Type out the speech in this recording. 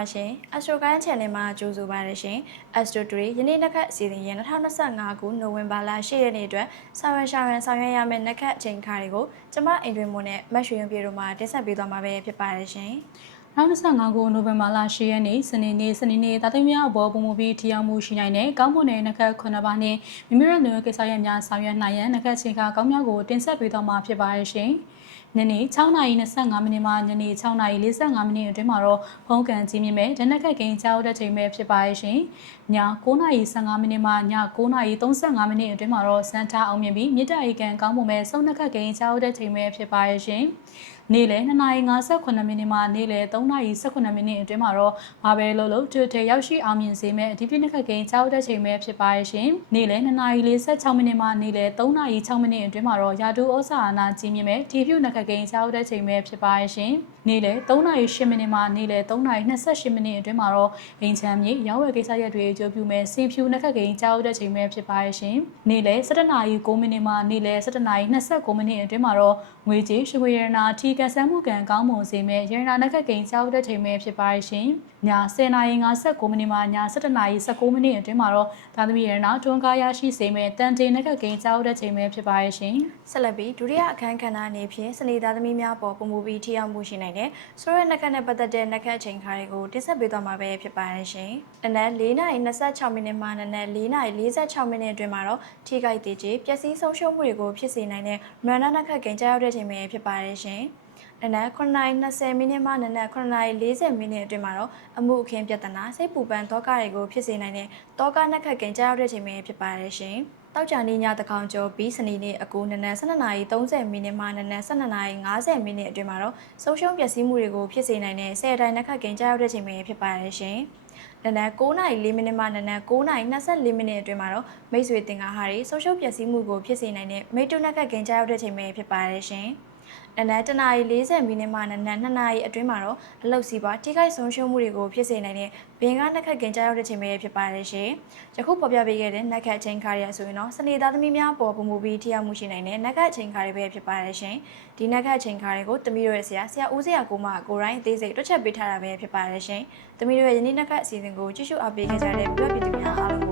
Astro Kan Channel မှာကြိုဆိုပါရရှင်။ Astro 3ယနေ့နှစ်ခတ်အစီအစဉ်ရင်2025ခုနိုဝင်ဘာလ10ရက်နေ့အတွက်ဆောင်ရွက်ရှာရန်ဆောင်ရွက်ရမယ့်နှစ်ခတ်အချိန်ခါတွေကိုကျမအိမ်တွင်မွန်နဲ့မတ်ရွှေရင်ပြေတို့မှတင်ဆက်ပေးသွားမှာပဲဖြစ်ပါရရှင်။2025ခုနိုဝင်ဘာလ10ရက်နေ့စနေနေ့စနေနေ့တာသိမ်းများအပေါ်ပုံမူပြီးထီအောင်မှုရှိနိုင်တဲ့ကောင်းမွန်တဲ့နခတ်9ပါးနဲ့မိမိတို့လူကိစ္စရပ်များဆောင်ရွက်နိုင်ရန်နခတ်ချိန်ခါကောင်းများကိုတင်ဆက်ပေးသွားမှာဖြစ်ပါရဲ့ရှင်။ညနေ6:25မိနစ်မှညနေ6:45မိနစ်အတွင်းမှာတော့ဖုန်းကန်ကြီးမြင့်မဲ့ဒနက်ခတ်ကိန်းကြောက်တဲ့ချိန်ပဲဖြစ်ပါရဲ့ရှင်။ည9:15မိနစ်မှည9:35မိနစ်အတွင်းမှာတော့စန်တာအောင်မြင်ပြီးမြစ်တာရီကန်ကောင်းမွန်မဲ့စုံနက်ခတ်ကိန်းကြောက်တဲ့ချိန်ပဲဖြစ်ပါရဲ့ရှင်။နေ့လယ်2:58မိနစ်မှနေ့လယ်3:18မိနစ်အတွင်းမှာတော့ဘာပဲလို့လို့တူတေရောက်ရှိအောင်မြင်စေမဲ့အဒီပြည့်နှစ်ခတ်ကိန်းကြောက်တဲ့ချိန်ပဲဖြစ်ပါရဲ့ရှင်။နေ့လယ်2:46မိနစ်မှနေ့လယ်3:06မိနစ်အတွင်းမှာတော့ရာထူးဩစာအာဏာကြီးမြင့်မဲ့ဒီပြည့်နှစ်ခတ်ကိန်းကြောက်တဲ့ချိန်ပဲဖြစ်ပါရဲ့ရှင်။နေ့လယ်3:08မိနစ်မှနေ့လယ်3:28မိနစ်အတွင်းမှာတော့အိမ်ချမ်းမြေရောက်ဝယ်ကိစ္စရပ်တွေအကျိုးပြုမဲ့စင်ဖြူနှစ်ခတ်ကိန်းကြောက်တဲ့ချိန်ပဲဖြစ်ပါရဲ့ရှင်။နေ့လယ်7:09မိနစ်မှနေ့လယ်7:29မိနစ်အတွင်းမှာတော့ငွေကြေးရွှေငွေရတနာထီကန်ဆန်းမှုကံကောင်းမွန်စေမဲ့ရတနာနှစ်ခတ်ကိန်းကြောက်တဲ့ချိန်ပဲဖြစ်ပါရဲ့ရှင်။ည10:59မိနစ်မှည17:19မိနစ်အတွင်းမှာတော့သာသမီရတနာတွန်းကားရရှိစေမဲ့တန်တေနှစ်ခတ်ကိန်းကြောက်တဲ့ချိန်ပဲဖြစ်ပါရဲ့ရှင်။ဆက်လက်ပြီးဒုတိယအခန်းကဏ္ဍအနေဖြင့်စနေသားသမီးများပေါ်ပုံမူပြီးထိရောက်မှုရှိနိုင်တဲ့ဆိုရဲနှစ်ခတ်နဲ့ပတ်သက်တဲ့နှစ်ခတ်အချိန်ခါတွေကိုတင်ဆက်ပေးသွားမှာပဲဖြစ်ပါရရှင်။နနက်4:26မိနစ်မှနနက်4:46မိနစ်အတွင်းမှာတော့ထိခိုက်သေးခြင်းပျက်စီးဆုံးရှုံးမှုတွေကိုဖြစ်စေနိုင်တဲ့မရဏနှစ်ခတ်ကိန်းကြားရောက်တဲ့ချိန်ပဲဖြစ်ပါရရှင်။နနက်9:20မိနစ်မှနနက်9:40မိနစ်အတွင်းမှာတော့အမှုအခင်းပြဿနာစိတ်ပူပန်သောကတွေကိုဖြစ်စေနိုင်တဲ့တောကနှစ်ခတ်ကိန်းကြားရောက်တဲ့ချိန်ပဲဖြစ်ပါရရှင်။ တောက်ကြနေ့ညတကောင်ကျော်ပြီးစနေနေ့အကူနနက်12:30မိနစ်မှနနက်12:50မိနစ်အတွင်းမှာတော့ဆုံးရှုံးပျက်စီးမှုတွေကိုဖြစ်စေနိုင်တဲ့ဆယ်တိုင်နှစ်ခတ်ကိန်းကြားရောက်တဲ့ချိန်ပဲဖြစ်ပါရရှင်။နနက်9:04မိနစ်မှနနက်9:24မိနစ်အတွင်းမှာတော့မိတ်ဆွေတင်ကားဟာတွေဆုံးရှုံးပျက်စီးမှုကိုဖြစ်စေနိုင်တဲ့မိတုနှစ်ခတ်ကိန်းကြားရောက်တဲ့ချိန်ပဲဖြစ်ပါရရှင်။ နနက်တနာရီ40မိနစ်မှနနက်2နာရီအတွင်းမှာတော့အလုတ်စီပွားထိခိုက်ဆုံးရှုံးမှုတွေကိုဖြစ်စေနိုင်တဲ့ဘင်္ဂနှစ်ခတ်ကင်ကြားရောက်တဲ့ချိန်ပဲဖြစ်ပါတယ်ရှင်။ယခုပေါ်ပြပေးခဲ့တဲ့နက်ခတ်အချိန်ခါရဆိုရင်တော့စနေသားသမီးများပေါ်ပုံမူပြီးထိရောက်မှုရှိနိုင်တဲ့နက်ခတ်အချိန်ခါတွေပဲဖြစ်ပါတယ်ရှင်။ဒီနက်ခတ်အချိန်ခါတွေကိုသမီးတို့ရဲ့ဆရာဆရာဦးစရာကိုမကိုရိုင်းအသေးစိတ်တွက်ချက်ပေးထားတာပဲဖြစ်ပါတယ်ရှင်။သမီးတို့ရဲ့ယနေ့နက်ခတ်အစီအစဉ်ကိုကြည့်ရှုအားပေးခဲ့ကြတဲ့ပြည်သူများအားလုံးကို